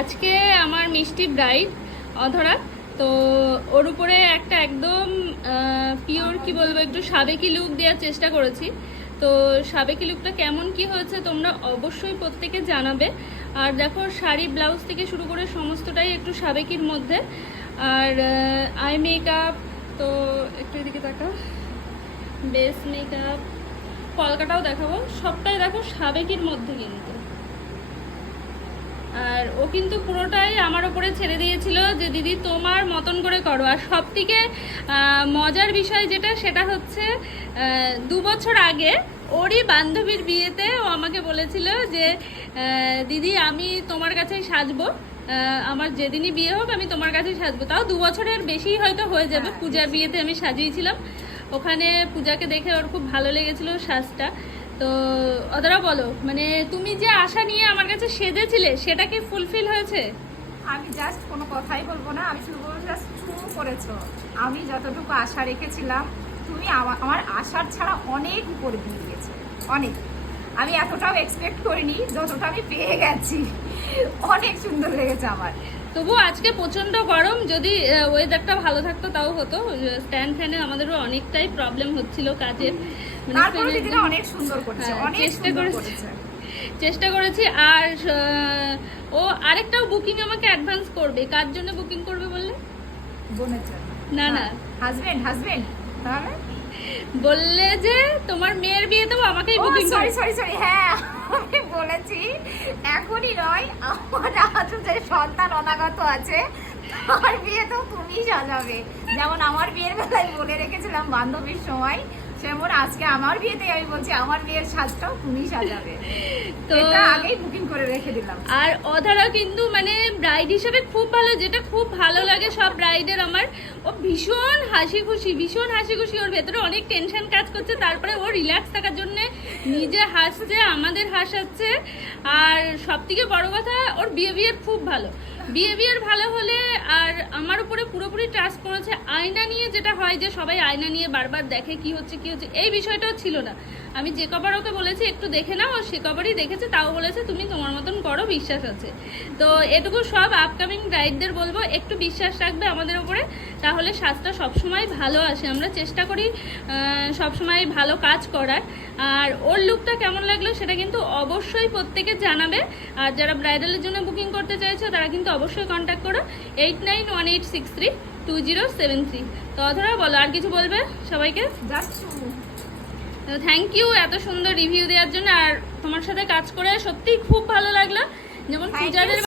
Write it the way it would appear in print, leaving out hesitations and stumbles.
আজকে আমার মিষ্টি ব্রাইড অধরা, তো ওর উপরে একটা একদম পিওর কি বলবো, একটু সাবেকি লুক দেওয়ার চেষ্টা করেছি। তো সাবেকি লুকটা কেমন কি হয়েছে তোমরা অবশ্যই প্রত্যেকে জানাবে। আর দেখো, শাড়ি ব্লাউজ থেকে শুরু করে সমস্তটাই একটু সাবেকির মধ্যে। আর আই মেকআপ, তো একটু এদিকে তাকা, বেস মেকআপ, কলকাটাও দেখাবো, সবটাই দেখো সাবেকির মধ্যে কিন্তু। আর ও কিন্তু পুরোটাই আমার ওপরে ছেড়ে দিয়েছিল যে দিদি তোমার মতন করে করো। আর সব থেকে মজার বিষয় যেটা, সেটা হচ্ছে 2 বছর আগে ওরই বান্ধবীর বিয়েতে ও আমাকে বলেছিল যে দিদি আমি তোমার কাছেই সাজবো, আমার যেদিনই বিয়ে হোক আমি তোমার কাছেই সাজবো। তাও 2 বছরের বেশি হয়তো হয়ে যাবে। পূজার বিয়েতে আমি সাজিয়েছিলাম, ওখানে পূজাকে দেখে ওর খুব ভালো লেগেছিল সাজটা। তো ওদেরা বলো, মানে তুমি যে আশা নিয়ে আমার কাছে সেজেছিলে সেটা কি ফুলফিল হয়েছে? আমি জাস্ট কোনো কথাই বলবো না, আমি শুধু বলবো জাস্ট শুরু করেছো। আমি যতটুকু আশা রেখেছিলাম তুমি আমার আশার ছাড়া অনেক উপরে দিয়ে দিয়েছো, অনেক। আমি এতটাও এক্সপেক্ট করিনি যতটা আমি পেয়ে গেছি। অনেক সুন্দর লেগেছে আমার। তবু আজকে প্রচন্ড গরম, যদি ওয়েদারটা ভালো থাকতো তাও হতো। স্ট্যান্ড ফ্যানে আমাদেরও অনেকটাই প্রবলেম হচ্ছিল কাজের, মানে তারপরে দিদিরা অনেক সুন্দর করেছে, অনেক চেষ্টা সুন্দর করেছি করেছে। চেষ্টা করেছি। আর ও আরেকটাও বুকিং আমাকে অ্যাডভান্স করবে। কার জন্য বুকিং করবে বললে? বোনের জন্য। না না, হাজবেন্ড তাহলে বললে যে তোমার মেয়ের বিয়েতেও আমাকেই বুকিং সরি সরি সরি, হ্যাঁ আমি বলেছি এখনই নয়, আমার আজও যে সন্তান অনাগত আছে তার বিয়েতেও তুমি সাজাবে। যেমন আমার বিয়ের বেলায় বলে রেখেছিলাম বান্ধবীর সময়, যেমন আজকে আমার বিয়েতে আমি বলছি আমার বিয়ের সাজটাও তুমি সাজাবে। তো এটা আগেই বুকিং করে রেখে দিলাম। আর অধারা কিন্তু মানে ব্রাইড হিসেবে খুব ভালো, যেটা খুব ভালো লাগে সব ব্রাইডের আমার। ও ভীষণ হাসি খুশি, ভীষণ হাসি খুশি। ওর ভেতরে অনেক টেনশন কাজ করছে, তারপরে ও রিল্যাক্স থাকার জন্য নিজে হাসছে, আমাদের হাসাচ্ছে। আর সব থেকে বড় কথা, ওর বিহেভিয়ার খুব ভালো। বিহেভিয়ার ভালো হলে, আর আমার উপরে পুরোপুরি ট্রাস্ট করেছে। আয়না নিয়ে যেটা হয় যে সবাই আয়না নিয়ে বারবার দেখে কি হচ্ছে কি হচ্ছে, এই বিষয়টাও ছিল না। আমি যে কবার ওকে বলেছি একটু দেখে নাও, ও সে কবারই দেখেছে, তাও বলেছে তুমি তোমার মতন করো, বিশ্বাস আছে। তো এটুকু সব আপকামিং ব্রাইডদের বলবো, একটু বিশ্বাস রাখবে আমাদের উপরে, তাহলে সাজটা সবসময় ভালো আসে। আমরা চেষ্টা করি সবসময় ভালো কাজ করার। আর ওর লুকটা কেমন লাগলো সেটা কিন্তু অবশ্যই প্রত্যেকে জানাবে। আর যারা ব্রাইডালের জন্য বুকিং করতে চাইছো তারা কিন্তু অবশ্যই কন্ট্যাক্ট করো 8918632073। তো অধরা বলো, আর কিছু বলবে সবাইকে? জাস্ট থ্যাংক ইউ এত সুন্দর রিভিউ দেওয়ার জন্য। আর তোমার সাথে কাজ করে সত্যিই খুব ভালো লাগলো। যেমন পূজাদের